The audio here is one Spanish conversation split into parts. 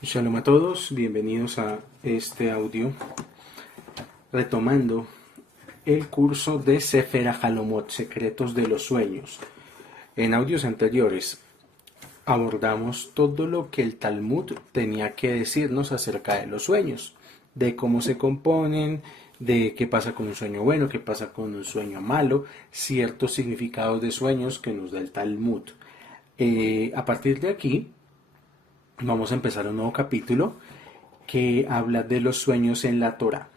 Shalom a todos, bienvenidos a este audio retomando el curso de Sefer HaHalomot, Secretos de los Sueños. En audios anteriores abordamos todo lo que el Talmud tenía que decirnos acerca de los sueños, de cómo se componen, de qué pasa con un sueño bueno, qué pasa con un sueño malo, ciertos significados de sueños que nos da el Talmud. A partir de aquí vamos a empezar un nuevo capítulo que habla de los sueños en la Torá.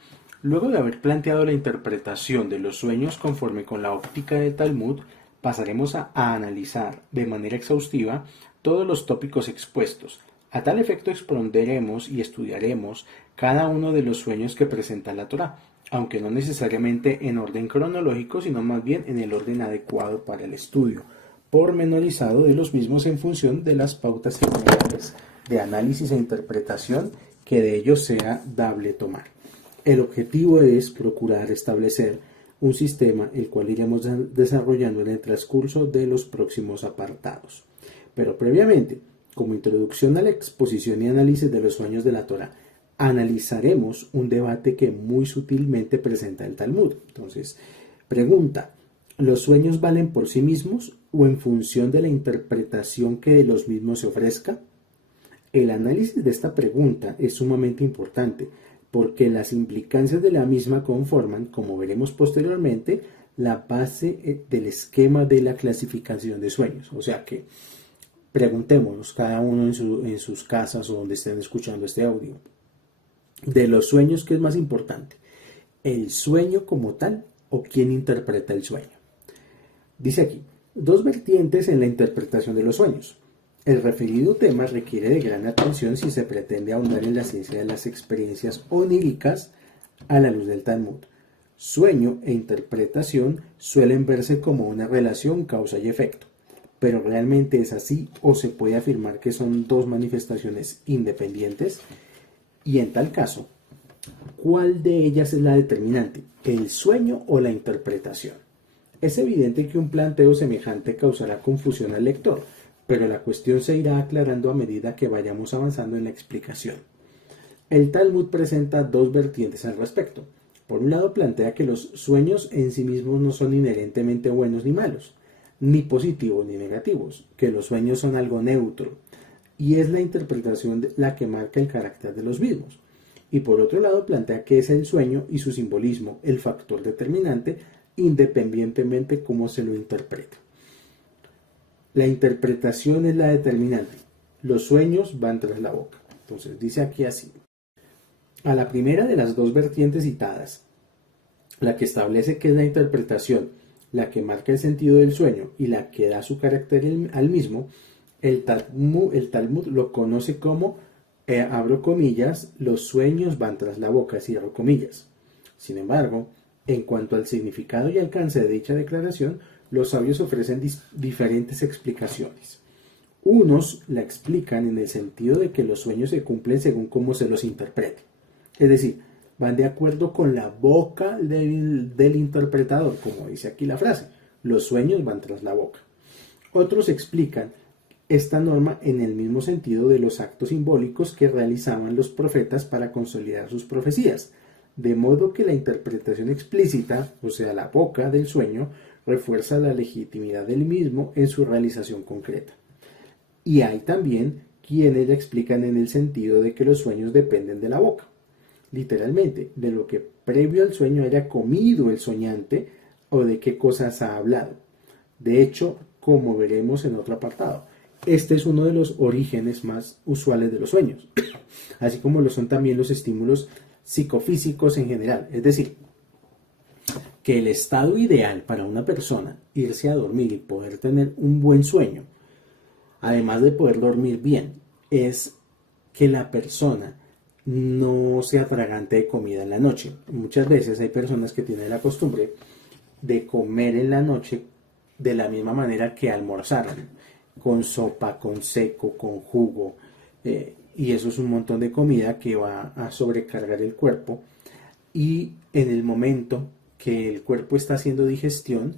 Luego de haber planteado la interpretación de los sueños conforme con la óptica del Talmud, pasaremos a analizar de manera exhaustiva todos los tópicos expuestos. A tal efecto expondremos y estudiaremos cada uno de los sueños que presenta la Torá, aunque no necesariamente en orden cronológico, sino más bien en el orden adecuado para el estudio, pormenorizado de los mismos en función de las pautas generales de análisis e interpretación que de ellos sea dable tomar. El objetivo es procurar establecer un sistema el cual iremos desarrollando en el transcurso de los próximos apartados. Pero previamente, como introducción a la exposición y análisis de los sueños de la Torá, analizaremos un debate que muy sutilmente presenta el Talmud. Entonces, pregunta: ¿los sueños valen por sí mismos o en función de la interpretación que de los mismos se ofrezca? El análisis de esta pregunta es sumamente importante porque las implicancias de la misma conforman, como veremos posteriormente, la base del esquema de la clasificación de sueños. O sea que preguntémonos cada uno en sus casas o donde estén escuchando este audio. De los sueños, ¿qué es más importante? ¿El sueño como tal o quién interpreta el sueño? Dice aquí, dos vertientes en la interpretación de los sueños. El referido tema requiere de gran atención si se pretende ahondar en la ciencia de las experiencias oníricas a la luz del Talmud. Sueño e interpretación suelen verse como una relación causa y efecto, pero ¿realmente es así o se puede afirmar que son dos manifestaciones independientes? Y en tal caso, ¿cuál de ellas es la determinante, el sueño o la interpretación? Es evidente que un planteo semejante causará confusión al lector, pero la cuestión se irá aclarando a medida que vayamos avanzando en la explicación. El Talmud presenta dos vertientes al respecto. Por un lado, plantea que los sueños en sí mismos no son inherentemente buenos ni malos, ni positivos ni negativos, que los sueños son algo neutro, y es la interpretación la que marca el carácter de los mismos. Y por otro lado, plantea que es el sueño y su simbolismo el factor determinante, independientemente cómo se lo interpreta. La interpretación es la determinante. Los sueños van tras la boca. Entonces dice aquí así. A la primera de las dos vertientes citadas, la que establece que es la interpretación la que marca el sentido del sueño y la que da su carácter al mismo, el Talmud lo conoce como, abro comillas, los sueños van tras la boca, cierro comillas. Sin embargo, en cuanto al significado y alcance de dicha declaración, los sabios ofrecen diferentes explicaciones. Unos la explican en el sentido de que los sueños se cumplen según cómo se los interprete. Es decir, van de acuerdo con la boca del interpretador, como dice aquí la frase. Los sueños van tras la boca. Otros explican esta norma en el mismo sentido de los actos simbólicos que realizaban los profetas para consolidar sus profecías, de modo que la interpretación explícita, o sea, la boca del sueño, refuerza la legitimidad del mismo en su realización concreta. Y hay también quienes la explican en el sentido de que los sueños dependen de la boca, literalmente, de lo que previo al sueño haya comido el soñante o de qué cosas ha hablado. De hecho, como veremos en otro apartado, este es uno de los orígenes más usuales de los sueños, así como lo son también los estímulos psicofísicos en general. Es decir, que el estado ideal para una persona irse a dormir y poder tener un buen sueño, además de poder dormir bien, es que la persona no se atragante de comida en la noche. Muchas veces hay personas que tienen la costumbre de comer en la noche de la misma manera que almorzaron, con sopa, con seco, con jugo, y eso es un montón de comida que va a sobrecargar el cuerpo, y en el momento que el cuerpo está haciendo digestión,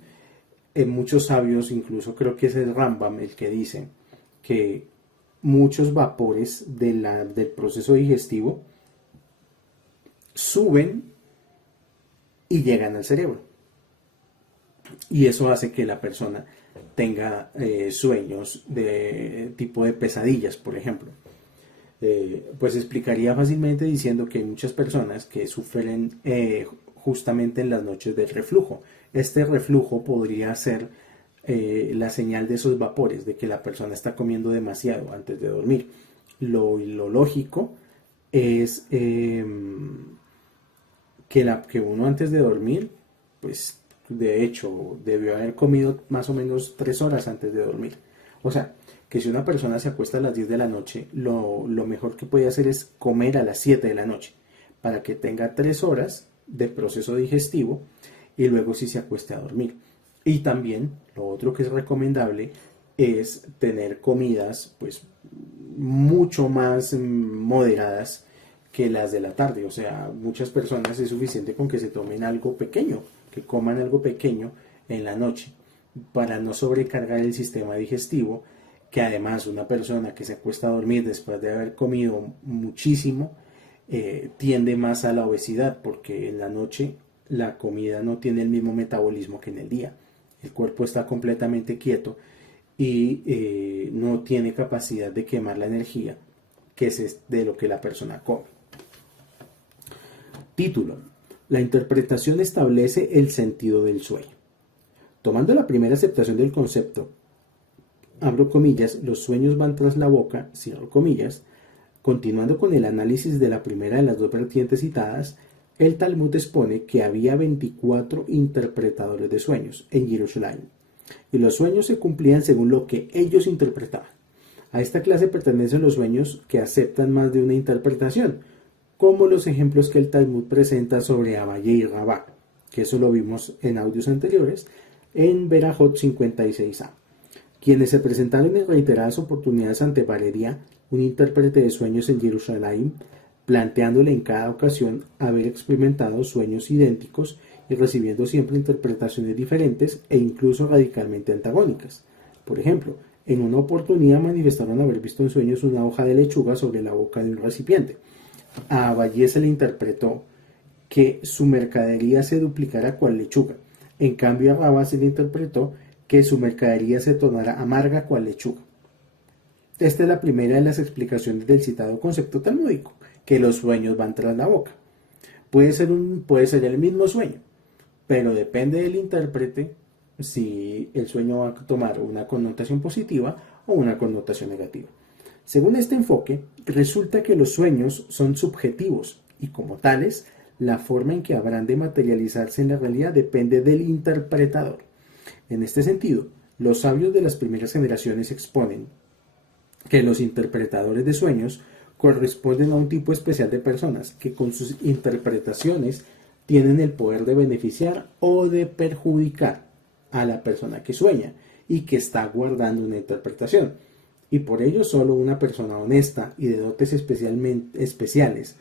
muchos sabios, incluso creo que es el Rambam el que dice que muchos vapores del proceso digestivo suben y llegan al cerebro. Y eso hace que la persona tenga sueños de tipo de pesadillas, por ejemplo. Pues explicaría fácilmente diciendo que hay muchas personas que sufren justamente en las noches del reflujo. Este reflujo podría ser la señal de esos vapores, de que la persona está comiendo demasiado antes de dormir. Lo lógico es que uno antes de dormir, pues de hecho debió haber comido más o menos 3 horas antes de dormir. O sea, que si una persona se acuesta a las 10 de la noche, lo mejor que puede hacer es comer a las 7 de la noche, para que tenga 3 horas de proceso digestivo y luego sí se acueste a dormir. Y también lo otro que es recomendable es tener comidas pues mucho más moderadas que las de la tarde. O sea, muchas personas es suficiente con que se tomen algo pequeño, que coman algo pequeño en la noche para no sobrecargar el sistema digestivo, que además una persona que se acuesta a dormir después de haber comido muchísimo tiende más a la obesidad, porque en la noche la comida no tiene el mismo metabolismo que en el día. El cuerpo está completamente quieto y no tiene capacidad de quemar la energía que es de lo que la persona come. Título: la interpretación establece el sentido del sueño. Tomando la primera aceptación del concepto, abro comillas, los sueños van tras la boca, cierro comillas, continuando con el análisis de la primera de las dos vertientes citadas, el Talmud expone que había 24 interpretadores de sueños en Jerusalén, y los sueños se cumplían según lo que ellos interpretaban. A esta clase pertenecen los sueños que aceptan más de una interpretación, como los ejemplos que el Talmud presenta sobre Abaye y Rabá, que eso lo vimos en audios anteriores, en Berajot 56a, quienes se presentaron en reiteradas oportunidades ante Valeria, un intérprete de sueños en Jerusalén, planteándole en cada ocasión haber experimentado sueños idénticos y recibiendo siempre interpretaciones diferentes e incluso radicalmente antagónicas. Por ejemplo, en una oportunidad manifestaron haber visto en sueños una hoja de lechuga sobre la boca de un recipiente. A Abaye se le interpretó que su mercadería se duplicara cual lechuga. En cambio a Rabá se le interpretó que su mercadería se tornara amarga cual lechuga. Esta es la primera de las explicaciones del citado concepto talmúdico, que los sueños van tras la boca. Puede ser el mismo sueño, pero depende del intérprete si el sueño va a tomar una connotación positiva o una connotación negativa. Según este enfoque, resulta que los sueños son subjetivos y como tales, la forma en que habrán de materializarse en la realidad depende del interpretador. En este sentido, los sabios de las primeras generaciones exponen que los interpretadores de sueños corresponden a un tipo especial de personas que con sus interpretaciones tienen el poder de beneficiar o de perjudicar a la persona que sueña y que está guardando una interpretación. Y por ello solo una persona honesta y de dotes especiales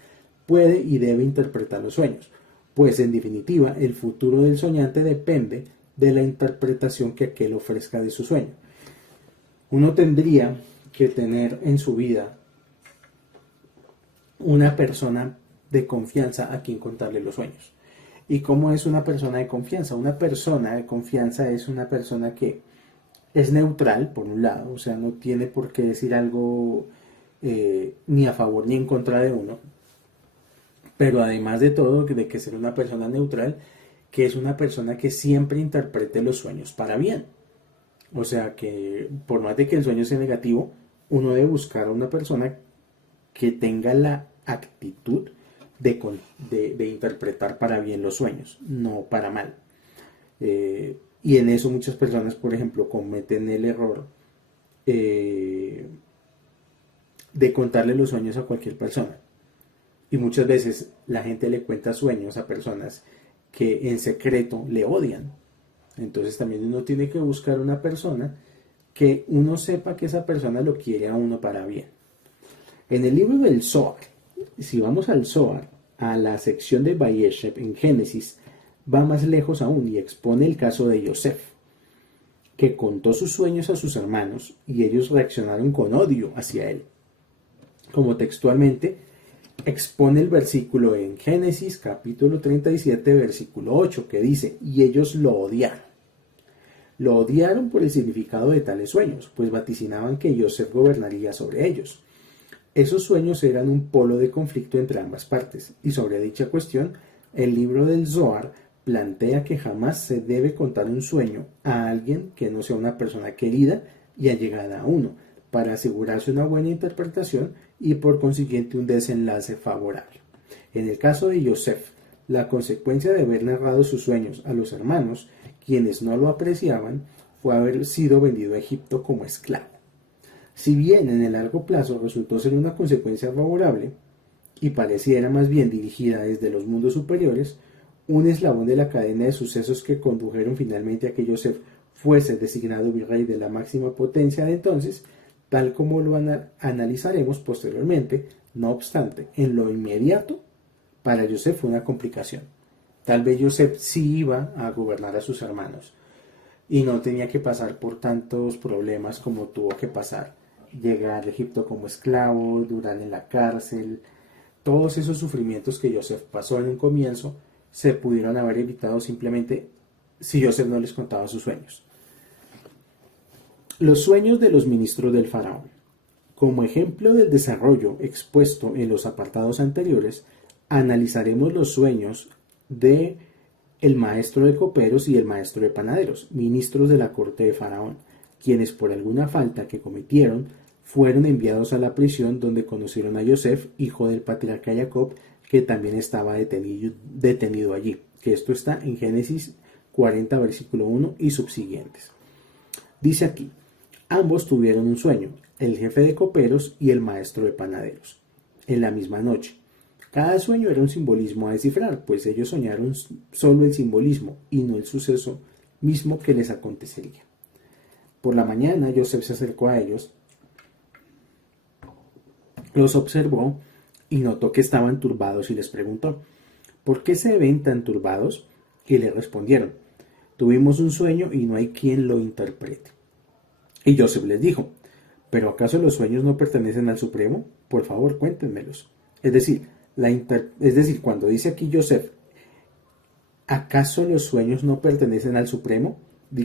puede y debe interpretar los sueños, pues en definitiva el futuro del soñante depende de la interpretación que aquel ofrezca de su sueño. Uno tendría que tener en su vida una persona de confianza a quien contarle los sueños. ¿Y cómo es una persona de confianza? Una persona de confianza es una persona que es neutral, por un lado, o sea, no tiene por qué decir algo ni a favor ni en contra de uno, pero además de todo, de que ser una persona neutral, que es una persona que siempre interprete los sueños para bien. O sea, que por más de que el sueño sea negativo, uno debe buscar a una persona que tenga la actitud de interpretar para bien los sueños, no para mal. Y en eso muchas personas, por ejemplo, cometen el error de contarle los sueños a cualquier persona. Y muchas veces la gente le cuenta sueños a personas que en secreto le odian. Entonces también uno tiene que buscar una persona que uno sepa que esa persona lo quiere a uno para bien. En el libro del Zohar, si vamos al Zohar, a la sección de Vayeshev en Génesis, va más lejos aún y expone el caso de Yosef. que contó sus sueños a sus hermanos y ellos reaccionaron con odio hacia él. Como textualmente expone el versículo en Génesis capítulo 37, versículo 8, que dice, y ellos lo odiaron. Lo odiaron por el significado de tales sueños, pues vaticinaban que Yosef gobernaría sobre ellos. Esos sueños eran un polo de conflicto entre ambas partes, y sobre dicha cuestión, el libro del Zohar plantea que jamás se debe contar un sueño a alguien que no sea una persona querida y allegada a uno, para asegurarse una buena interpretación y por consiguiente un desenlace favorable. En el caso de Yosef, la consecuencia de haber narrado sus sueños a los hermanos, quienes no lo apreciaban, fue haber sido vendido a Egipto como esclavo. Si bien en el largo plazo resultó ser una consecuencia favorable, y pareciera más bien dirigida desde los mundos superiores, un eslabón de la cadena de sucesos que condujeron finalmente a que Yosef fuese designado virrey de la máxima potencia de entonces, tal como lo analizaremos posteriormente. No obstante, en lo inmediato, para Yosef fue una complicación. Tal vez Yosef sí iba a gobernar a sus hermanos y no tenía que pasar por tantos problemas como tuvo que pasar. Llegar a Egipto como esclavo, durar en la cárcel, todos esos sufrimientos que Yosef pasó en un comienzo se pudieron haber evitado simplemente si Yosef no les contaba sus sueños. Los sueños de los ministros del faraón. Como ejemplo del desarrollo expuesto en los apartados anteriores, analizaremos los sueños de el maestro de coperos y el maestro de panaderos, ministros de la corte de faraón, quienes por alguna falta que cometieron fueron enviados a la prisión donde conocieron a Yosef, hijo del patriarca Jacob, que también estaba detenido allí, que esto está en Génesis 40, versículo 1 y subsiguientes. Dice aquí, ambos tuvieron un sueño, el jefe de coperos y el maestro de panaderos, en la misma noche. Cada sueño era un simbolismo a descifrar, pues ellos soñaron solo el simbolismo y no el suceso mismo que les acontecería. Por la mañana, Yosef se acercó a ellos, los observó y notó que estaban turbados y les preguntó, ¿por qué se ven tan turbados? Y le respondieron, tuvimos un sueño y no hay quien lo interprete. Y Yosef les dijo, ¿pero acaso los sueños no pertenecen al Supremo? Por favor, cuéntenmelos. Es decir, cuando dice aquí Yosef, ¿acaso los sueños no pertenecen al Supremo?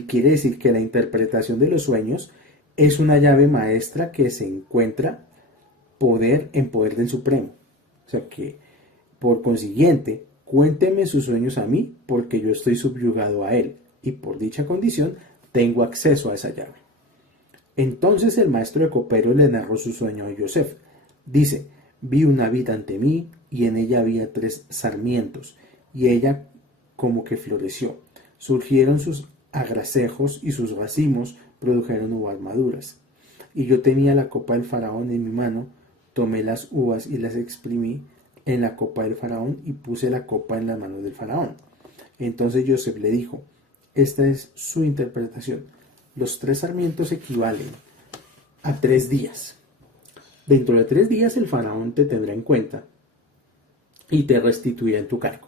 Quiere decir que la interpretación de los sueños es una llave maestra que se encuentra en poder del Supremo. O sea que, por consiguiente, cuénteme sus sueños a mí, porque yo estoy subyugado a él, y por dicha condición tengo acceso a esa llave. Entonces el maestro de coperos le narró su sueño a Yosef. Dice, vi una vid ante mí, y en ella había 3 sarmientos, y ella como que floreció. Surgieron sus agracejos, y sus racimos produjeron uvas maduras. Y yo tenía la copa del faraón en mi mano, tomé las uvas y las exprimí en la copa del faraón y puse la copa en las manos del faraón. Entonces Yosef le dijo, esta es su interpretación. Los 3 sarmientos equivalen a 3 días. Dentro de 3 días el faraón te tendrá en cuenta y te restituirá en tu cargo.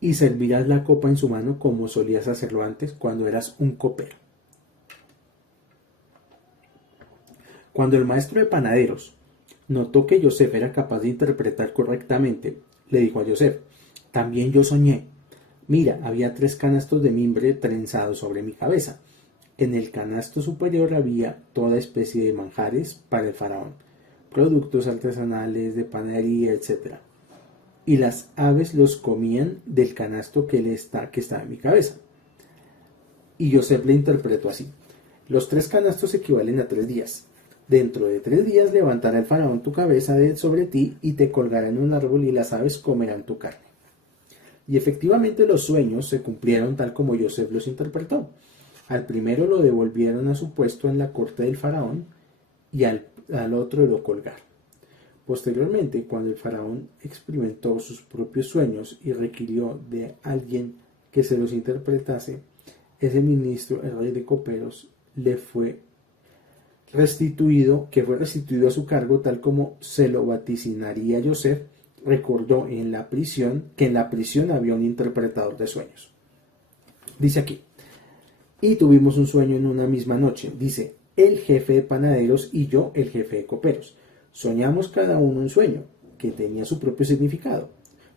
Y servirás la copa en su mano como solías hacerlo antes cuando eras un copero. Cuando el maestro de panaderos notó que Yosef era capaz de interpretar correctamente, le dijo a Yosef, también yo soñé. Mira, había 3 canastos de mimbre trenzados sobre mi cabeza. En el canasto superior había toda especie de manjares para el faraón, productos artesanales de panadería, etc. Y las aves los comían del canasto que estaba en mi cabeza. Y Yosef le interpretó así, los 3 canastos equivalen a 3 días. Dentro de 3 días levantará el faraón tu cabeza de sobre ti y te colgará en un árbol y las aves comerán tu carne. Y efectivamente los sueños se cumplieron tal como Yosef los interpretó. Al primero lo devolvieron a su puesto en la corte del faraón y al otro lo colgaron. Posteriormente, cuando el faraón experimentó sus propios sueños y requirió de alguien que se los interpretase, ese ministro, el rey de coperos, fue restituido a su cargo tal como se lo vaticinaría Yosef. Recordó que en la prisión había un interpretador de sueños. Dice aquí, y tuvimos un sueño en una misma noche. Dice, el jefe de panaderos y yo, el jefe de coperos. Soñamos cada uno un sueño que tenía su propio significado,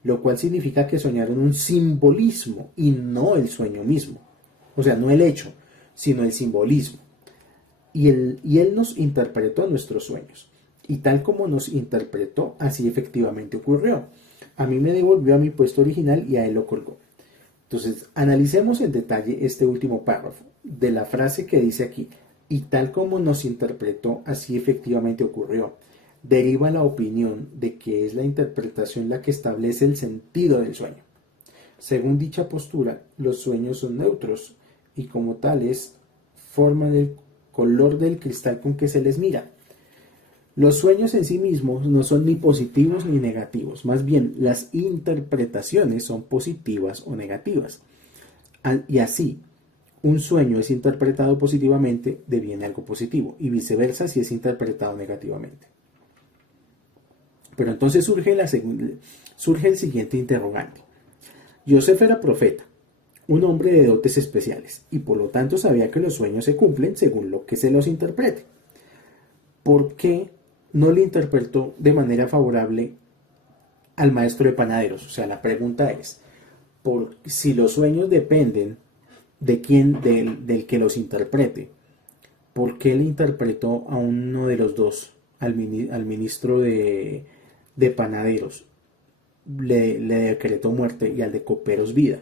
lo cual significa que soñaron un simbolismo y no el sueño mismo. O sea, no el hecho, sino el simbolismo. Y él nos interpretó nuestros sueños. Y tal como nos interpretó, así efectivamente ocurrió. A mí me devolvió a mi puesto original y a él lo colgó. Entonces, analicemos en detalle este último párrafo de la frase que dice aquí, y tal como nos interpretó, así efectivamente ocurrió. Deriva la opinión de que es la interpretación la que establece el sentido del sueño. Según dicha postura, los sueños son neutros y como tales forman el color del cristal con que se les mira. Los sueños en sí mismos no son ni positivos ni negativos, más bien las interpretaciones son positivas o negativas. Y así, un sueño es interpretado positivamente, deviene algo positivo, y viceversa si es interpretado negativamente. Pero entonces surge el siguiente interrogante. Joseph era profeta, un hombre de dotes especiales, y por lo tanto sabía que los sueños se cumplen según lo que se los interprete. ¿Por qué no le interpretó de manera favorable al maestro de panaderos? O sea, la pregunta es, si los sueños dependen de quién, del que los interprete, ¿por qué le interpretó a uno de los dos, al ministro de panaderos, le decretó muerte y al de coperos vida?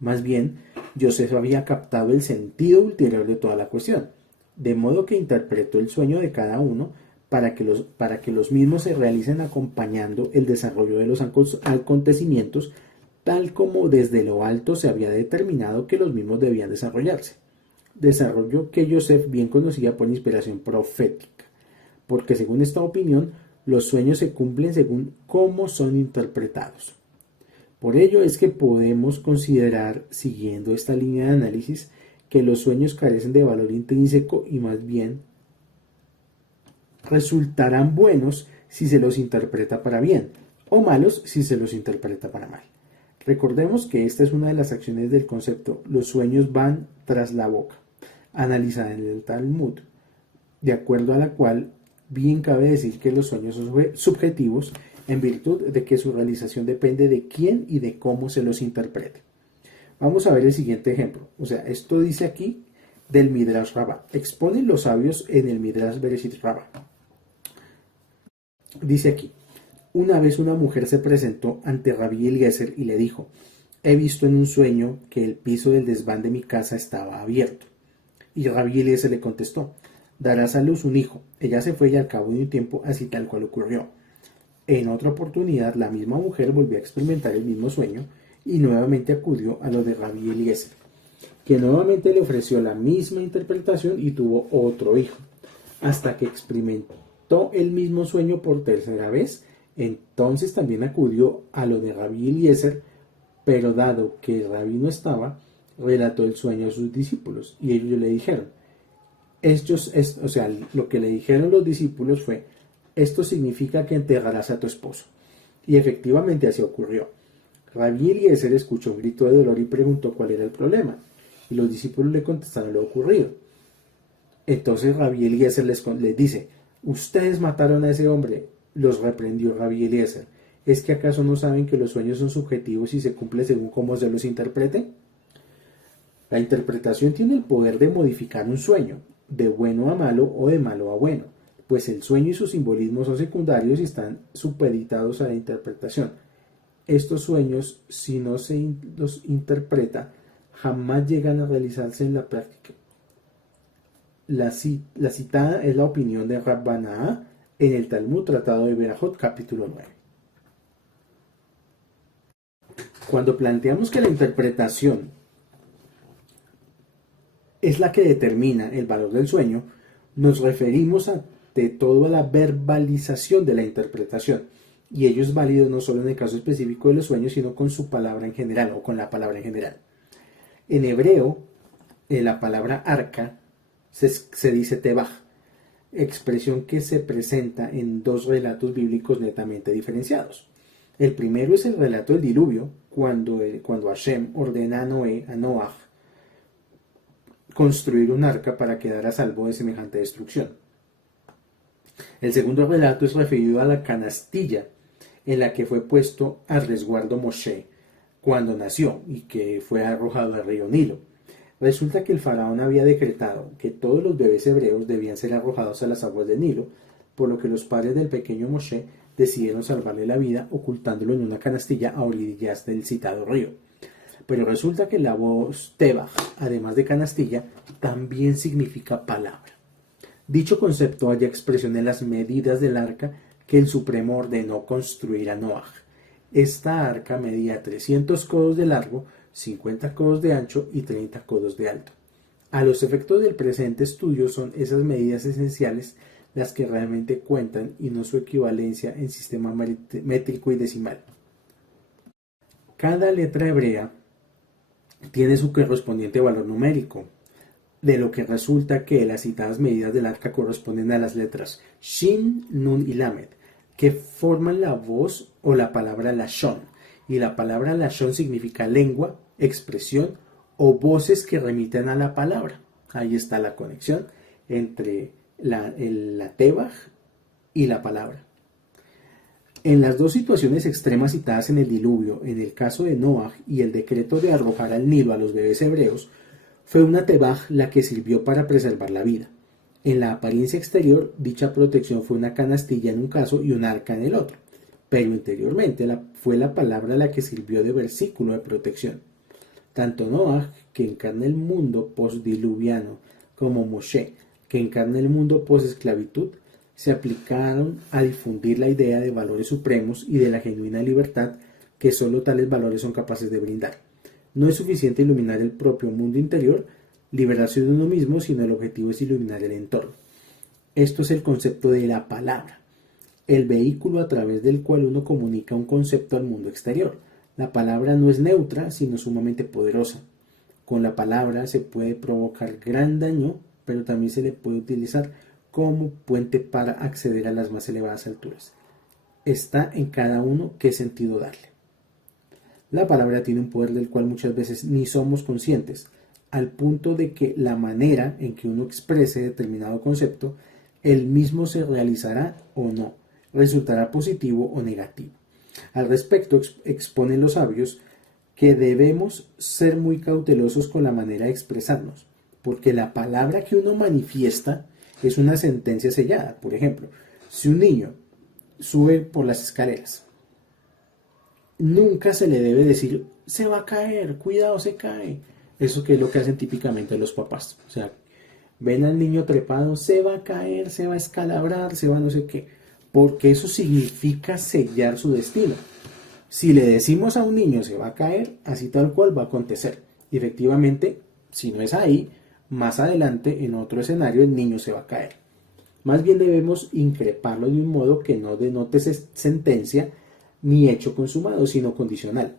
Más bien, Joseph había captado el sentido ulterior de toda la cuestión, de modo que interpretó el sueño de cada uno para que los mismos se realicen acompañando el desarrollo de los acontecimientos tal como desde lo alto se había determinado que los mismos debían desarrollarse. Desarrollo que Joseph bien conocía por inspiración profética, porque según esta opinión, los sueños se cumplen según cómo son interpretados. Por ello es que podemos considerar, siguiendo esta línea de análisis, que los sueños carecen de valor intrínseco y más bien resultarán buenos si se los interpreta para bien, o malos si se los interpreta para mal. Recordemos que esta es una de las acciones del concepto los sueños van tras la boca, analizada en el Talmud, de acuerdo a la cual bien cabe decir que los sueños son subjetivos en virtud de que su realización depende de quién y de cómo se los interprete. Vamos a ver el siguiente ejemplo. O sea, esto dice aquí del Midrash Rabbah. Exponen los sabios en el Midrash Bereshit Rabbah. Dice aquí, una vez una mujer se presentó ante Rabbi Eliezer y le dijo, he visto en un sueño que el piso del desván de mi casa estaba abierto. Y Rabbi Eliezer le contestó, darás a luz un hijo. Ella se fue y al cabo de un tiempo así tal cual ocurrió. En otra oportunidad la misma mujer volvió a experimentar el mismo sueño y nuevamente acudió a lo de Rabbi Eliezer, que nuevamente le ofreció la misma interpretación y tuvo otro hijo, hasta que experimentó el mismo sueño por tercera vez. Entonces también acudió a lo de Rabbi Eliezer, pero dado que el rabí no estaba, relató el sueño a sus discípulos y ellos le dijeron, lo que le dijeron los discípulos fue, esto significa que enterrarás a tu esposo. Y efectivamente así ocurrió. Rabbi Eliezer escuchó un grito de dolor y preguntó cuál era el problema. Y los discípulos le contestaron lo ocurrido. Entonces Rabbi Eliezer les dice, ustedes mataron a ese hombre. Los reprendió Rabbi Eliezer. ¿Es que acaso no saben que los sueños son subjetivos y se cumplen según cómo se los interprete? La interpretación tiene el poder de modificar un sueño, de bueno a malo o de malo a bueno, pues el sueño y su simbolismo son secundarios y están supeditados a la interpretación. Estos sueños, si no se los interpreta, jamás llegan a realizarse en la práctica. La citada es la opinión de Rabbanah en el Talmud Tratado de Berajot, capítulo 9. Cuando planteamos que la interpretación es la que determina el valor del sueño, nos referimos ante todo a la verbalización de la interpretación, y ello es válido no solo en el caso específico de los sueños, sino con su palabra en general o con la palabra en general. En hebreo, la palabra arca se dice tebaj, expresión que se presenta en dos relatos bíblicos netamente diferenciados. El primero es el relato del diluvio, cuando Hashem ordena a Noé, a Noaj, construir un arca para quedar a salvo de semejante destrucción. El segundo relato es referido a la canastilla en la que fue puesto a resguardo Moshe cuando nació y que fue arrojado al río Nilo. Resulta que el faraón había decretado que todos los bebés hebreos debían ser arrojados a las aguas del Nilo, por lo que los padres del pequeño Moshe decidieron salvarle la vida ocultándolo en una canastilla a orillas del citado río. Pero resulta que la voz Tebach, además de canastilla, también significa palabra. Dicho concepto halla expresión en las medidas del arca que el Supremo ordenó construir a Noaj. Esta arca medía 300 codos de largo, 50 codos de ancho y 30 codos de alto. A los efectos del presente estudio son esas medidas esenciales las que realmente cuentan y no su equivalencia en sistema métrico y decimal. Cada letra hebrea tiene su correspondiente valor numérico, de lo que resulta que las citadas medidas del arca corresponden a las letras Shin, Nun y Lamed, que forman la voz o la palabra Lashon, y la palabra Lashon significa lengua, expresión o voces que remiten a la palabra. Ahí está la conexión entre la Tebach y la palabra. En las dos situaciones extremas citadas en el diluvio, en el caso de Noaj y el decreto de arrojar al Nilo a los bebés hebreos, fue una Tebach la que sirvió para preservar la vida. En la apariencia exterior, dicha protección fue una canastilla en un caso y un arca en el otro, pero interiormente fue la palabra la que sirvió de versículo de protección. Tanto Noaj, que encarna el mundo postdiluviano, como Moshe, que encarna el mundo posesclavitud, se aplicaron a difundir la idea de valores supremos y de la genuina libertad que solo tales valores son capaces de brindar. No es suficiente iluminar el propio mundo interior, liberarse de uno mismo, sino el objetivo es iluminar el entorno. Esto es el concepto de la palabra, el vehículo a través del cual uno comunica un concepto al mundo exterior. La palabra no es neutra, sino sumamente poderosa. Con la palabra se puede provocar gran daño, pero también se le puede utilizar como puente para acceder a las más elevadas alturas. Está en cada uno qué sentido darle. La palabra tiene un poder del cual muchas veces ni somos conscientes, al punto de que la manera en que uno exprese determinado concepto, el mismo se realizará o no, resultará positivo o negativo. Al respecto exponen los sabios que debemos ser muy cautelosos con la manera de expresarnos, porque la palabra que uno manifiesta es una sentencia sellada. Por ejemplo, si un niño sube por las escaleras, nunca se le debe decir, se va a caer, cuidado, se cae. Eso que es lo que hacen típicamente los papás. O sea, ven al niño trepado, se va a caer, se va a escalabrar, se va a no sé qué. Porque eso significa sellar su destino. Si le decimos a un niño se va a caer, así tal cual va a acontecer. Y efectivamente, si no es ahí, más adelante, en otro escenario, el niño se va a caer. Más bien debemos increparlo de un modo que no denote sentencia ni hecho consumado, sino condicional.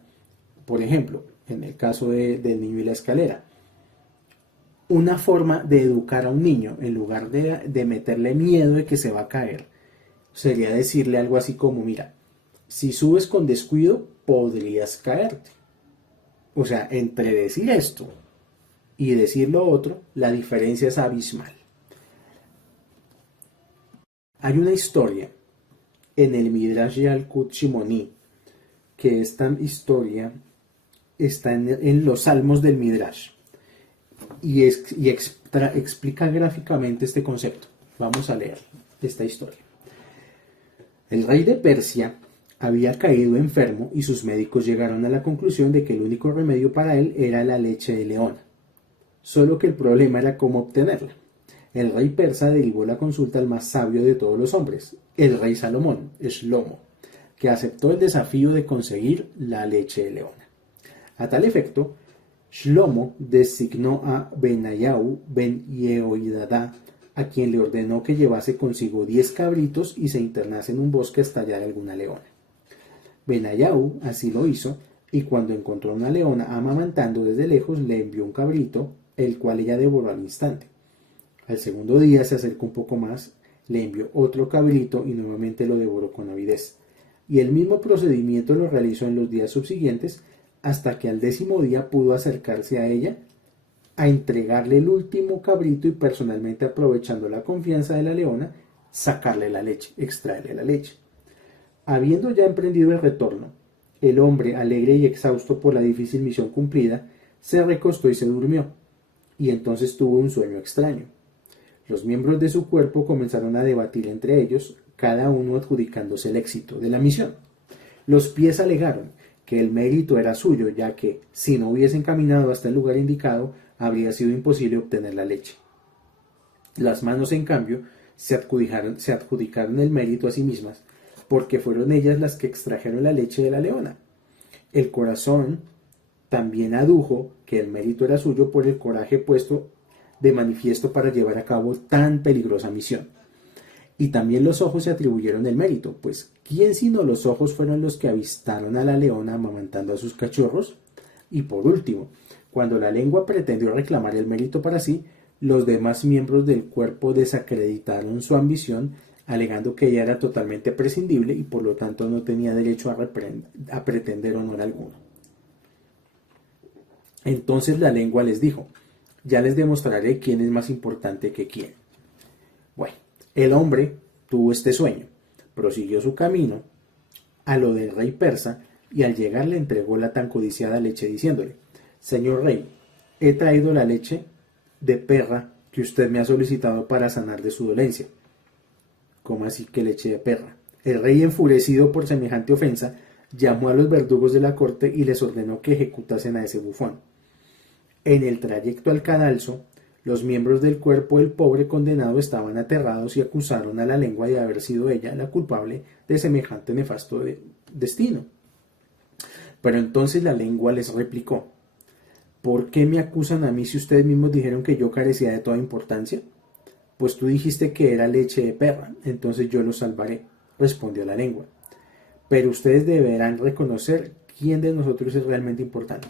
Por ejemplo, en el caso del niño y la escalera, una forma de educar a un niño, en lugar de meterle miedo de que se va a caer, sería decirle algo así como, mira, si subes con descuido, podrías caerte. O sea, entre decir esto y decir lo otro, la diferencia es abismal. Hay una historia en el Midrash Yalkut Shimoni, que esta historia está en los salmos del Midrash y explica gráficamente este concepto. Vamos a leer esta historia. El rey de Persia había caído enfermo y sus médicos llegaron a la conclusión de que el único remedio para él era la leche de leona. Solo que el problema era cómo obtenerla. El rey persa derivó la consulta al más sabio de todos los hombres, el rey Salomón, Shlomo, que aceptó el desafío de conseguir la leche de leona. A tal efecto, Shlomo designó a Benayahu ben Yehoiada, a quien le ordenó que llevase consigo 10 cabritos y se internase en un bosque hasta hallar alguna leona. Benayahu así lo hizo, y cuando encontró una leona amamantando desde lejos, le envió un cabrito, el cual ella devoró al instante. Al segundo día se acercó un poco más, le envió otro cabrito y nuevamente lo devoró con avidez. Y el mismo procedimiento lo realizó en los días subsiguientes, hasta que al 10º día pudo acercarse a ella a entregarle el último cabrito y personalmente, aprovechando la confianza de la leona, sacarle la leche, extraerle la leche. Habiendo ya emprendido el retorno, el hombre, alegre y exhausto por la difícil misión cumplida, se recostó y se durmió, y entonces tuvo un sueño extraño. Los miembros de su cuerpo comenzaron a debatir entre ellos, cada uno adjudicándose el éxito de la misión. Los pies alegaron que el mérito era suyo, ya que, si no hubiesen caminado hasta el lugar indicado, habría sido imposible obtener la leche. Las manos, en cambio, se adjudicaron el mérito a sí mismas, porque fueron ellas las que extrajeron la leche de la leona. El corazón también adujo que el mérito era suyo por el coraje puesto de manifiesto para llevar a cabo tan peligrosa misión. Y también los ojos se atribuyeron el mérito, pues ¿quién sino los ojos fueron los que avistaron a la leona amamantando a sus cachorros? Y por último, cuando la lengua pretendió reclamar el mérito para sí, los demás miembros del cuerpo desacreditaron su ambición, alegando que ella era totalmente prescindible y por lo tanto no tenía derecho a pretender honor alguno. Entonces la lengua les dijo: ya les demostraré quién es más importante que quién. Bueno, el hombre tuvo este sueño, prosiguió su camino a lo del rey persa y al llegar le entregó la tan codiciada leche diciéndole: señor rey, he traído la leche de perra que usted me ha solicitado para sanar de su dolencia. ¿Cómo así que leche de perra? El rey, enfurecido por semejante ofensa, llamó a los verdugos de la corte y les ordenó que ejecutasen a ese bufón. En el trayecto al cadalso, los miembros del cuerpo del pobre condenado estaban aterrados y acusaron a la lengua de haber sido ella la culpable de semejante nefasto destino. Pero entonces la lengua les replicó: ¿por qué me acusan a mí si ustedes mismos dijeron que yo carecía de toda importancia? Pues tú dijiste que era leche de perra, entonces yo los salvaré, respondió la lengua. Pero ustedes deberán reconocer quién de nosotros es realmente importante.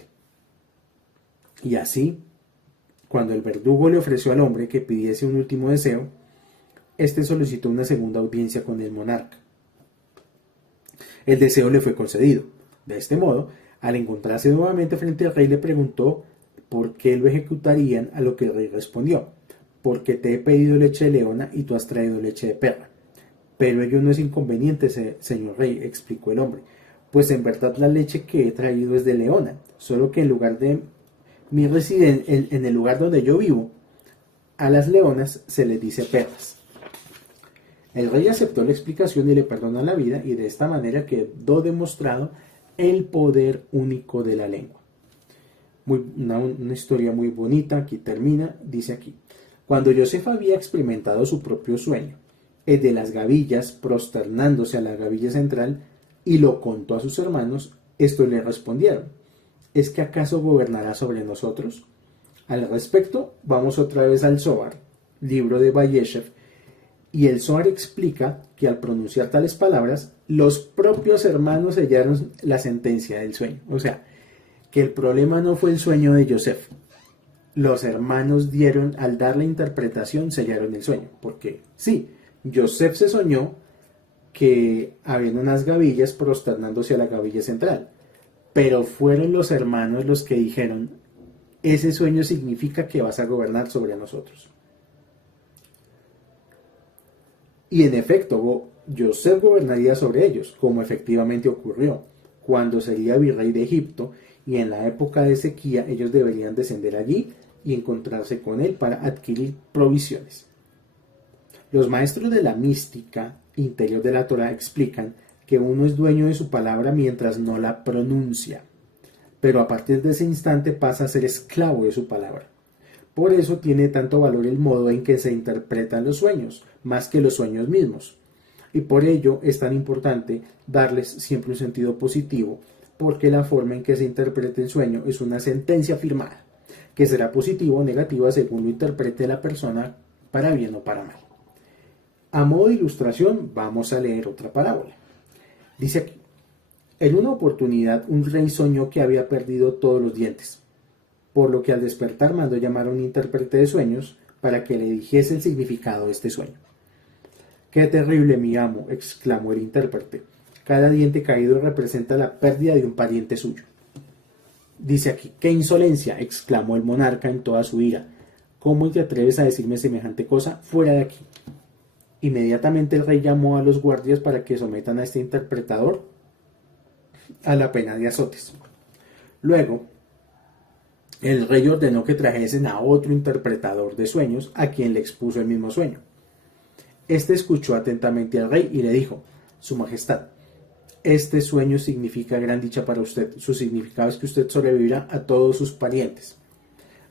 Y así, cuando el verdugo le ofreció al hombre que pidiese un último deseo, éste solicitó una segunda audiencia con el monarca. El deseo le fue concedido. De este modo, al encontrarse nuevamente frente al rey, le preguntó por qué lo ejecutarían, a lo que el rey respondió: porque te he pedido leche de leona y tú has traído leche de perra. Pero ello no es inconveniente, señor rey, explicó el hombre, pues en verdad la leche que he traído es de leona, solo que en lugar de mi en el lugar donde yo vivo, a las leonas se les dice perras. El rey aceptó la explicación y le perdonó la vida, y de esta manera quedó demostrado el poder único de la lengua. Una historia muy bonita. Aquí termina, dice aquí: cuando Joseph había experimentado su propio sueño, el de las gavillas, prosternándose a la gavilla central, y lo contó a sus hermanos, estos le respondieron: ¿es que acaso gobernará sobre nosotros? Al respecto, vamos otra vez al Zohar, libro de Bayeshev, y el Zohar explica que al pronunciar tales palabras, los propios hermanos sellaron la sentencia del sueño. O sea, que el problema no fue el sueño de Joseph. Los hermanos al dar la interpretación, sellaron el sueño. Porque sí, Joseph se soñó que habían unas gavillas prosternándose a la gavilla central, pero fueron los hermanos los que dijeron: ese sueño significa que vas a gobernar sobre nosotros. Y en efecto, Joseph gobernaría sobre ellos, como efectivamente ocurrió, cuando sería virrey de Egipto, y en la época de sequía ellos deberían descender allí y encontrarse con él para adquirir provisiones. Los maestros de la mística interior de la Torá explican que uno es dueño de su palabra mientras no la pronuncia, pero a partir de ese instante pasa a ser esclavo de su palabra. Por eso tiene tanto valor el modo en que se interpretan los sueños, más que los sueños mismos. Y por ello es tan importante darles siempre un sentido positivo, porque la forma en que se interprete el sueño es una sentencia firmada, que será positiva o negativa según lo interprete la persona, para bien o para mal. A modo de ilustración, vamos a leer otra parábola. Dice aquí: en una oportunidad un rey soñó que había perdido todos los dientes, por lo que al despertar mandó llamar a un intérprete de sueños para que le dijese el significado de este sueño. «¡Qué terrible, mi amo!», exclamó el intérprete. «Cada diente caído representa la pérdida de un pariente suyo». Dice aquí, ¡qué insolencia!, exclamó el monarca en toda su ira. ¿Cómo te atreves a decirme semejante cosa? Fuera de aquí. Inmediatamente el rey llamó a los guardias para que sometan a este interpretador a la pena de azotes. Luego, el rey ordenó que trajesen a otro interpretador de sueños, a quien le expuso el mismo sueño. Este escuchó atentamente al rey y le dijo: Su Majestad, este sueño significa gran dicha para usted. Su significado es que usted sobrevivirá a todos sus parientes.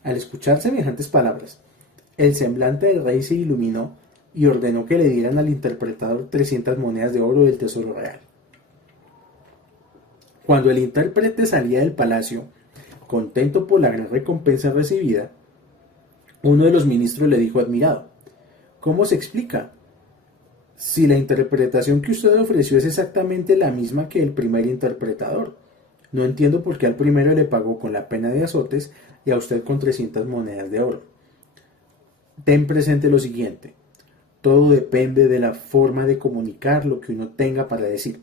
Al escuchar semejantes palabras, el semblante del rey se iluminó y ordenó que le dieran al interpretador 300 monedas de oro del tesoro real. Cuando el intérprete salía del palacio, contento por la gran recompensa recibida, uno de los ministros le dijo admirado: ¿Cómo se explica? Si la interpretación que usted ofreció es exactamente la misma que el primer interpretador, no entiendo por qué al primero le pagó con la pena de azotes y a usted con 300 monedas de oro. Ten presente lo siguiente: todo depende de la forma de comunicar lo que uno tenga para decir.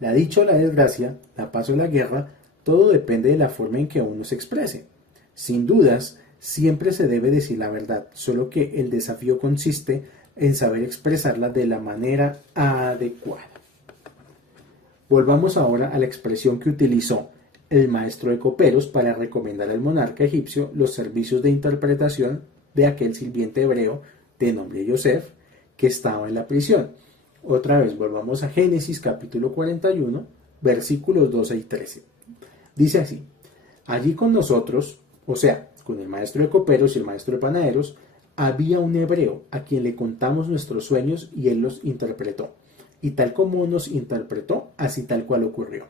La dicha o la desgracia, la paz o la guerra, todo depende de la forma en que uno se exprese. Sin dudas, siempre se debe decir la verdad, solo que el desafío consiste en saber expresarla de la manera adecuada. Volvamos ahora a la expresión que utilizó el maestro de coperos para recomendar al monarca egipcio los servicios de interpretación de aquel sirviente hebreo de nombre Yosef, que estaba en la prisión. Otra vez volvamos a Génesis capítulo 41, versículos 12 y 13. Dice así: allí con nosotros, o sea, con el maestro de coperos y el maestro de panaderos, había un hebreo a quien le contamos nuestros sueños y él los interpretó. Y tal como nos interpretó, así tal cual ocurrió.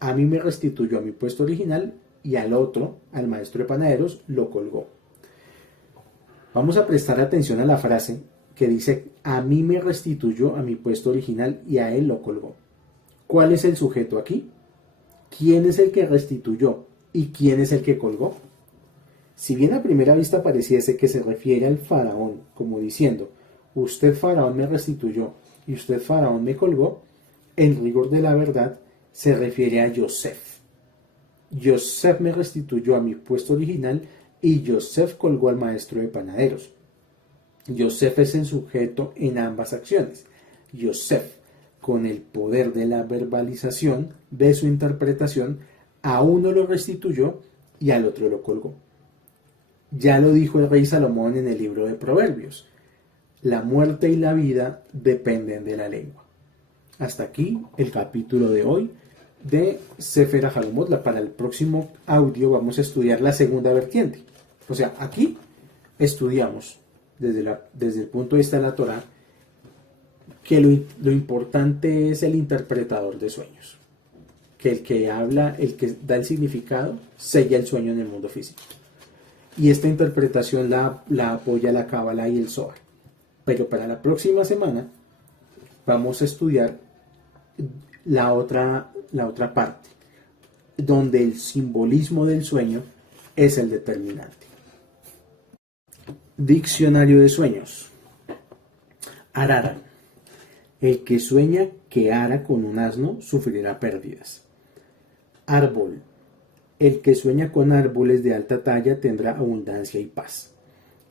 A mí me restituyó a mi puesto original y al otro, al maestro de panaderos, lo colgó. Vamos a prestar atención a la frase que dice: a mí me restituyó a mi puesto original y a él lo colgó. ¿Cuál es el sujeto aquí? ¿Quién es el que restituyó y quién es el que colgó? Si bien a primera vista pareciese que se refiere al faraón, como diciendo: usted faraón me restituyó y usted faraón me colgó, en rigor de la verdad se refiere a Yosef. Yosef me restituyó a mi puesto original y Yosef colgó al maestro de panaderos. Yosef es el sujeto en ambas acciones. Yosef, con el poder de la verbalización de su interpretación, a uno lo restituyó y al otro lo colgó. Ya lo dijo el rey Salomón en el libro de Proverbios: la muerte y la vida dependen de la lengua. Hasta aquí el capítulo de hoy de Sefer HaJalomot. Para el próximo audio vamos a estudiar la segunda vertiente. O sea, aquí estudiamos desde el punto de vista de la Torá que lo importante es el interpretador de sueños, que el que habla, el que da el significado, sella el sueño en el mundo físico. Y esta interpretación la apoya la Cábala y el Zohar. Pero para la próxima semana vamos a estudiar la otra parte, donde el simbolismo del sueño es el determinante. Diccionario de sueños. Arara: el que sueña que ara con un asno sufrirá pérdidas. Árbol: el que sueña con árboles de alta talla tendrá abundancia y paz.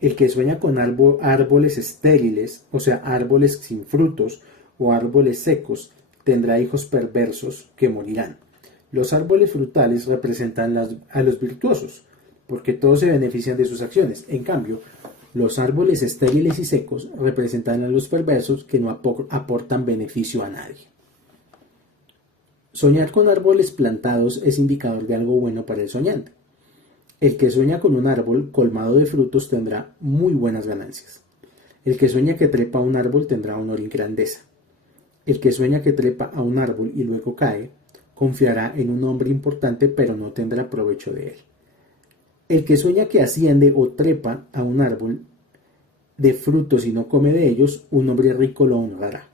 El que sueña con árboles estériles, o sea, árboles sin frutos o árboles secos, tendrá hijos perversos que morirán. Los árboles frutales representan a los virtuosos, porque todos se benefician de sus acciones. En cambio, los árboles estériles y secos representan a los perversos que no aportan beneficio a nadie. Soñar con árboles plantados es indicador de algo bueno para el soñante. El que sueña con un árbol colmado de frutos tendrá muy buenas ganancias. El que sueña que trepa a un árbol tendrá honor y grandeza. El que sueña que trepa a un árbol y luego cae, confiará en un hombre importante, pero no tendrá provecho de él. El que sueña que asciende o trepa a un árbol de frutos y no come de ellos, un hombre rico lo honrará.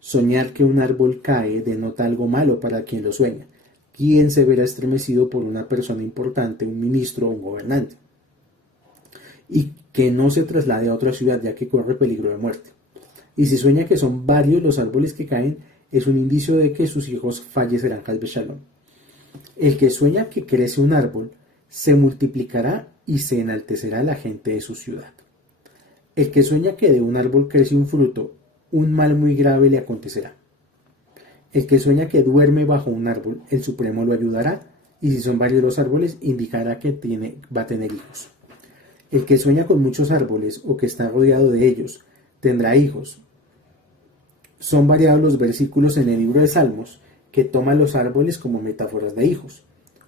Soñar que un árbol cae denota algo malo para quien lo sueña. ¿Quién se verá estremecido por una persona importante, un ministro o un gobernante? Y que no se traslade a otra ciudad, ya que corre peligro de muerte. Y si sueña que son varios los árboles que caen, es un indicio de que sus hijos fallecerán, Haz Shalom. El que sueña que crece un árbol, se multiplicará y se enaltecerá la gente de su ciudad. El que sueña que de un árbol crece un fruto, un mal muy grave le acontecerá. El que sueña que duerme bajo un árbol, el Supremo lo ayudará, y si son varios los árboles, indicará que va a tener hijos. El que sueña con muchos árboles o que está rodeado de ellos, tendrá hijos. Son variados los versículos en el libro de Salmos que toman los árboles como metáforas de hijos.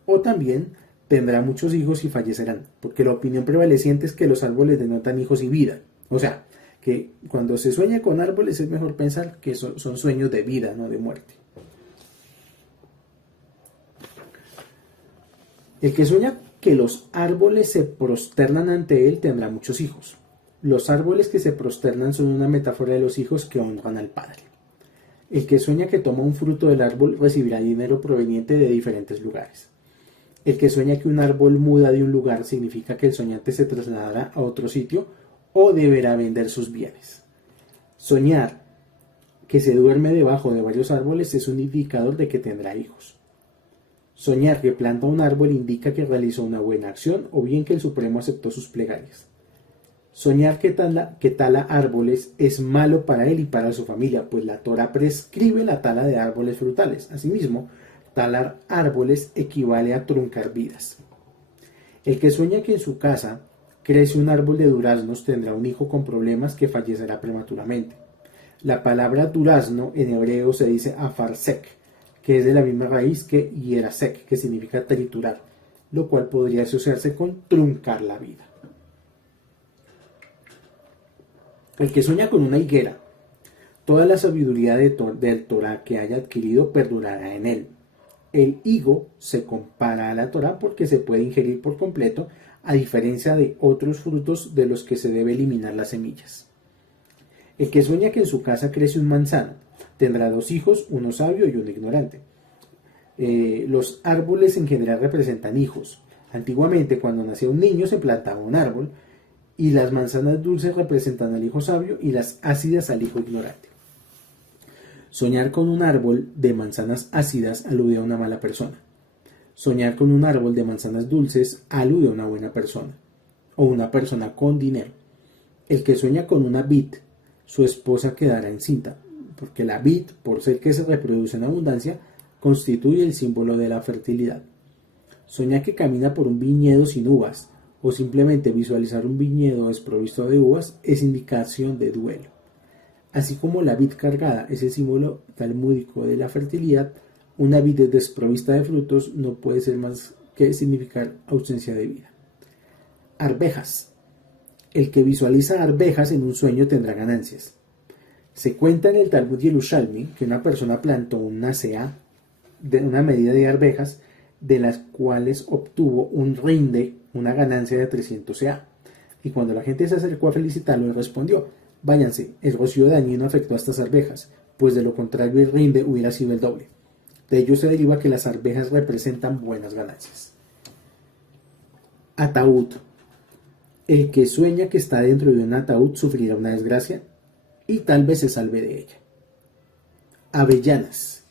O también tendrá muchos hijos y fallecerán, porque la opinión prevaleciente es que los árboles denotan hijos y vida. O sea, que cuando se sueña con árboles es mejor pensar que son sueños de vida, no de muerte. El que sueña que los árboles se prosternan ante él tendrá muchos hijos. Los árboles que se prosternan son una metáfora de los hijos que honran al Padre. El que sueña que toma un fruto del árbol recibirá dinero proveniente de diferentes lugares. El que sueña que un árbol muda de un lugar significa que el soñante se trasladará a otro sitio o deberá vender sus bienes. Soñar que se duerme debajo de varios árboles es un indicador de que tendrá hijos. Soñar que planta un árbol indica que realizó una buena acción o bien que el Supremo aceptó sus plegarias. Soñar que tala árboles es malo para él y para su familia, pues la Torá prescribe la tala de árboles frutales. Asimismo, talar árboles equivale a truncar vidas. El que sueña que en su casa crece un árbol de duraznos tendrá un hijo con problemas que fallecerá prematuramente. La palabra durazno en hebreo se dice afarsek, que es de la misma raíz que hierasek, que significa triturar, lo cual podría asociarse con truncar la vida. El que sueña con una higuera, toda la sabiduría del Torá que haya adquirido perdurará en él. El higo se compara a la Torá porque se puede ingerir por completo, a diferencia de otros frutos de los que se debe eliminar las semillas. El que sueña que en su casa crece un manzano, tendrá 2 hijos, uno sabio y uno ignorante. Los árboles en general representan hijos. Antiguamente, cuando nacía un niño, se plantaba un árbol, y las manzanas dulces representan al hijo sabio y las ácidas al hijo ignorante. Soñar con un árbol de manzanas ácidas alude a una mala persona. Soñar con un árbol de manzanas dulces alude a una buena persona o una persona con dinero. El que sueña con una vid, su esposa quedará encinta, porque la vid, por ser que se reproduce en abundancia, constituye el símbolo de la fertilidad. Soñar que camina por un viñedo sin uvas, o simplemente visualizar un viñedo desprovisto de uvas es indicación de duelo. Así como la vid cargada es el símbolo talmúdico de la fertilidad, una vid desprovista de frutos no puede ser más que significar ausencia de vida. Arvejas. El que visualiza arvejas en un sueño tendrá ganancias. Se cuenta en el Talmud Yerushalmi que una persona plantó una seah de una medida de arvejas, de las cuales obtuvo un rinde, una ganancia de 300 seah. Y cuando la gente se acercó a felicitarlo, él respondió: váyanse, el rocío dañino afectó a estas arvejas, pues de lo contrario el rinde hubiera sido el doble. De ello se deriva que las arvejas representan buenas ganancias. Ataúd. El que sueña que está dentro de un ataúd sufrirá una desgracia y tal vez se salve de ella. Avellanas.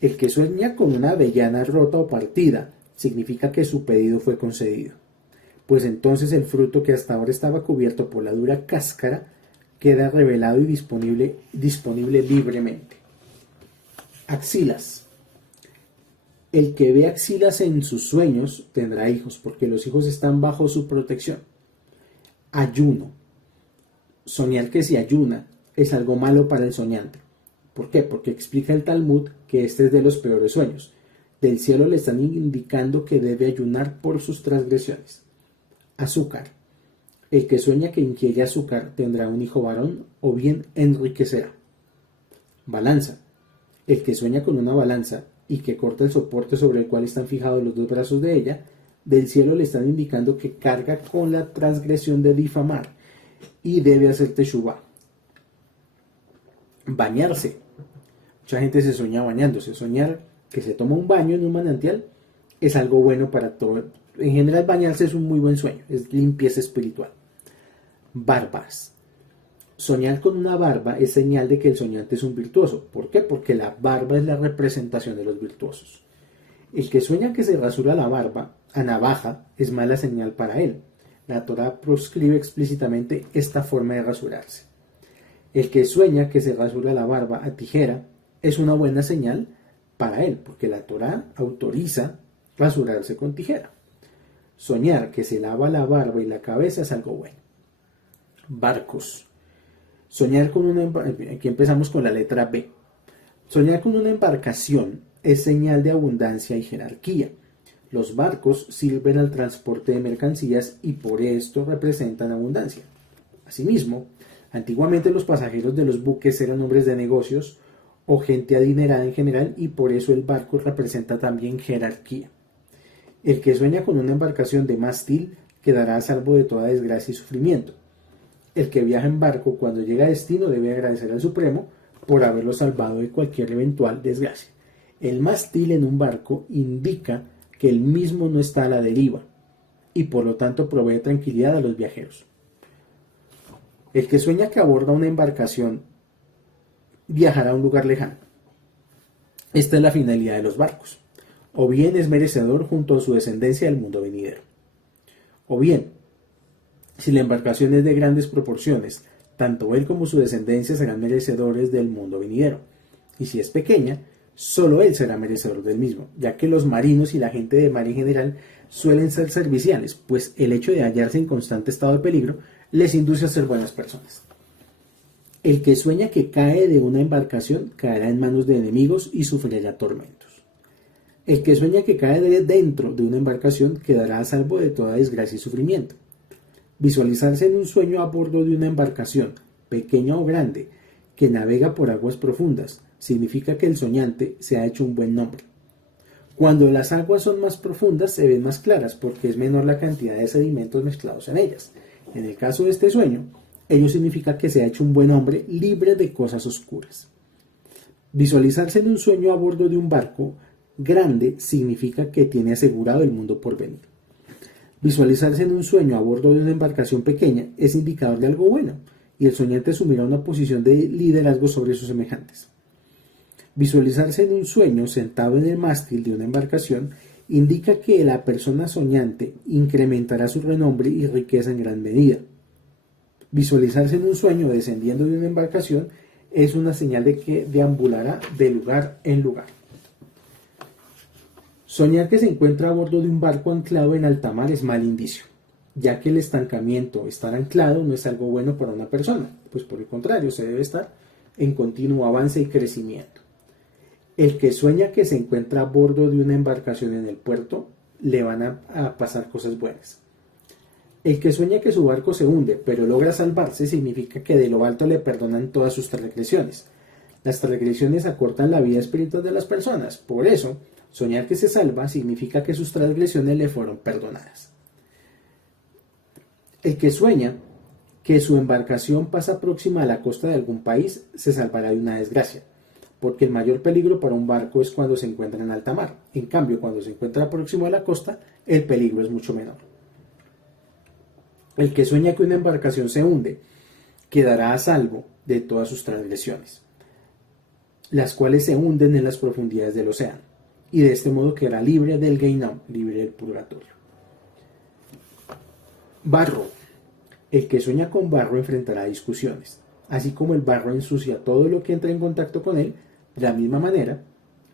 El que sueña con una avellana rota o partida significa que su pedido fue concedido, pues entonces el fruto que hasta ahora estaba cubierto por la dura cáscara queda revelado y disponible libremente. Axilas. El que ve axilas en sus sueños tendrá hijos, porque los hijos están bajo su protección. Ayuno. Soñar que se ayuna es algo malo para el soñante. ¿Por qué? Porque explica el Talmud que este es de los peores sueños. Del cielo le están indicando que debe ayunar por sus transgresiones. Azúcar. El que sueña que ingiere azúcar tendrá un hijo varón o bien enriquecerá. Balanza. El que sueña con una balanza y que corta el soporte sobre el cual están fijados los 2 brazos de ella, del cielo le están indicando que carga con la transgresión de difamar y debe hacer teshuvá. Bañarse. Mucha gente se sueña bañándose. Soñar que se toma un baño en un manantial es algo bueno para todo. En general, bañarse es un muy buen sueño, es limpieza espiritual. Barbas. Soñar con una barba es señal de que el soñante es un virtuoso. ¿Por qué? Porque la barba es la representación de los virtuosos. El que sueña que se rasura la barba a navaja es mala señal para él. La Torá proscribe explícitamente esta forma de rasurarse. El que sueña que se rasura la barba a tijera es una buena señal para él, porque la Torá autoriza rasurarse con tijera. Soñar que se lava la barba y la cabeza es algo bueno. Barcos. Soñar con una aquí empezamos con la letra B. Soñar con una embarcación es señal de abundancia y jerarquía. Los barcos sirven al transporte de mercancías y por esto representan abundancia. Asimismo, antiguamente los pasajeros de los buques eran hombres de negocios o gente adinerada en general y por eso el barco representa también jerarquía. El que sueña con una embarcación de mástil quedará a salvo de toda desgracia y sufrimiento. El que viaja en barco cuando llega a destino debe agradecer al Supremo por haberlo salvado de cualquier eventual desgracia. El mástil en un barco indica que el mismo no está a la deriva y por lo tanto provee tranquilidad a los viajeros. El que sueña que aborda una embarcación viajará a un lugar lejano. Esta es la finalidad de los barcos. O bien es merecedor junto a su descendencia del mundo venidero. O bien, si la embarcación es de grandes proporciones, tanto él como su descendencia serán merecedores del mundo venidero. Y si es pequeña, solo él será merecedor del mismo, ya que los marinos y la gente de mar en general suelen ser serviciales, pues el hecho de hallarse en constante estado de peligro les induce a ser buenas personas. El que sueña que cae de una embarcación caerá en manos de enemigos y sufrirá tormentos. El que sueña que cae dentro de una embarcación quedará a salvo de toda desgracia y sufrimiento. Visualizarse en un sueño a bordo de una embarcación, pequeña o grande, que navega por aguas profundas, significa que el soñante se ha hecho un buen nombre. Cuando las aguas son más profundas se ven más claras porque es menor la cantidad de sedimentos mezclados en ellas. En el caso de este sueño, ello significa que se ha hecho un buen hombre libre de cosas oscuras. Visualizarse en un sueño a bordo de un barco grande significa que tiene asegurado el mundo por venir. Visualizarse en un sueño a bordo de una embarcación pequeña es indicador de algo bueno y el soñante asumirá una posición de liderazgo sobre sus semejantes. Visualizarse en un sueño sentado en el mástil de una embarcación indica que la persona soñante incrementará su renombre y riqueza en gran medida. Visualizarse en un sueño descendiendo de una embarcación es una señal de que deambulará de lugar en lugar. Soñar que se encuentra a bordo de un barco anclado en alta mar es mal indicio, ya que el estancamiento, estar anclado, no es algo bueno para una persona, pues por el contrario, se debe estar en continuo avance y crecimiento. El que sueña que se encuentra a bordo de una embarcación en el puerto, le van a pasar cosas buenas. El que sueña que su barco se hunde, pero logra salvarse, significa que de lo alto le perdonan todas sus transgresiones. Las transgresiones acortan la vida espiritual de las personas, por eso, soñar que se salva significa que sus transgresiones le fueron perdonadas. El que sueña que su embarcación pasa próxima a la costa de algún país se salvará de una desgracia, porque el mayor peligro para un barco es cuando se encuentra en alta mar. En cambio, cuando se encuentra próximo a la costa, el peligro es mucho menor. El que sueña que una embarcación se hunde quedará a salvo de todas sus transgresiones, las cuales se hunden en las profundidades del océano, y de este modo quedará libre del Geinam, libre del purgatorio. Barro. El que sueña con barro enfrentará discusiones. Así como el barro ensucia todo lo que entra en contacto con él, de la misma manera,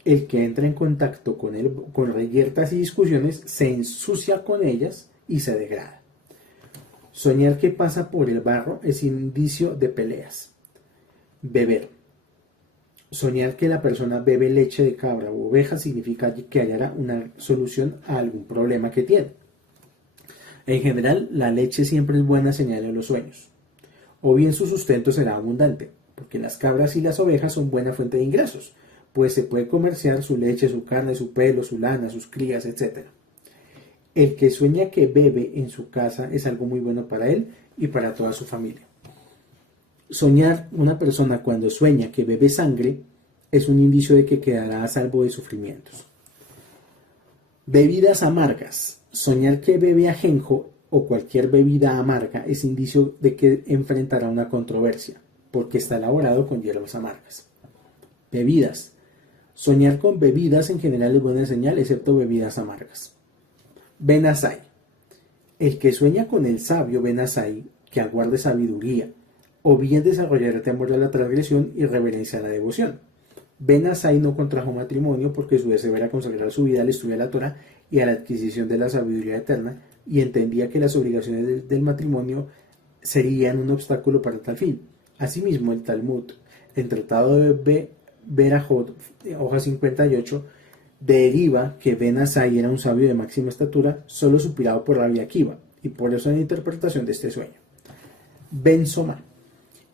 el que entra en contacto con reyertas y discusiones se ensucia con ellas y se degrada. Soñar que pasa por el barro es indicio de peleas. Beber. Soñar que la persona bebe leche de cabra u oveja significa que hallará una solución a algún problema que tiene. En general, la leche siempre es buena señal en los sueños. O bien su sustento será abundante, porque las cabras y las ovejas son buena fuente de ingresos, pues se puede comerciar su leche, su carne, su pelo, su lana, sus crías, etc. El que sueña que bebe en su casa es algo muy bueno para él y para toda su familia. Soñar una persona cuando sueña que bebe sangre es un indicio de que quedará a salvo de sufrimientos. Bebidas amargas. Soñar que bebe ajenjo o cualquier bebida amarga es indicio de que enfrentará una controversia, porque está elaborado con hierbas amargas. Bebidas. Soñar con bebidas en general es buena señal, excepto bebidas amargas. Ben Asai. El que sueña con el sabio Ben Asai, que aguarde sabiduría, o bien desarrollará temor a la transgresión y reverencia a la devoción. Ben Asai no contrajo matrimonio porque su deseo era consagrar su vida al estudio de la Torah y a la adquisición de la sabiduría eterna, y entendía que las obligaciones del matrimonio serían un obstáculo para tal fin. Asimismo, el Talmud, en Tratado de Berajot, hoja 58, deriva que Ben Asai era un sabio de máxima estatura, solo superado por Rabbi Akiva, y por eso en la interpretación de este sueño. Ben Somá.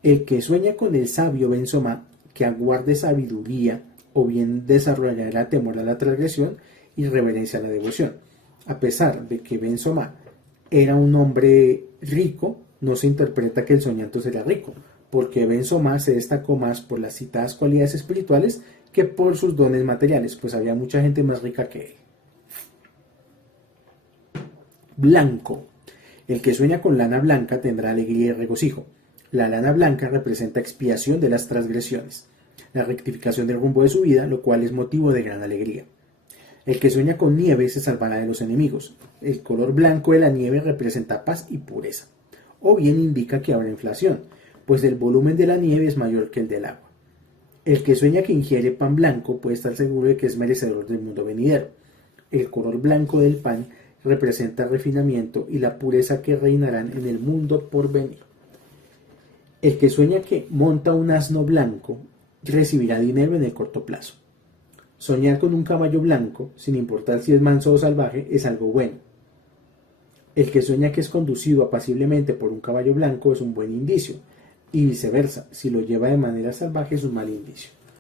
El que sueña con el sabio Ben Somá, que aguarde sabiduría, o bien desarrollará temor a la transgresión y reverencia a la devoción. A pesar de que Ben Somá era un hombre rico, no se interpreta que el soñante será rico, porque Ben Somá se destacó más por las citadas cualidades espirituales que por sus dones materiales, pues había mucha gente más rica que él. Blanco. El que sueña con lana blanca tendrá alegría y regocijo. La lana blanca representa expiación de las transgresiones, la rectificación del rumbo de su vida, lo cual es motivo de gran alegría. El que sueña con nieve se salvará de los enemigos. El color blanco de la nieve representa paz y pureza. O bien indica que habrá inflación, pues el volumen de la nieve es mayor que el del agua. El que sueña que ingiere pan blanco puede estar seguro de que es merecedor del mundo venidero. El color blanco del pan representa refinamiento y la pureza que reinarán en el mundo por venir. El que sueña que monta un asno blanco recibirá dinero en el corto plazo. Soñar con un caballo blanco, sin importar si es manso o salvaje, es algo bueno. El que sueña que es conducido apaciblemente por un caballo blanco es un buen indicio, y viceversa, si lo lleva de manera salvaje es un mal indicio.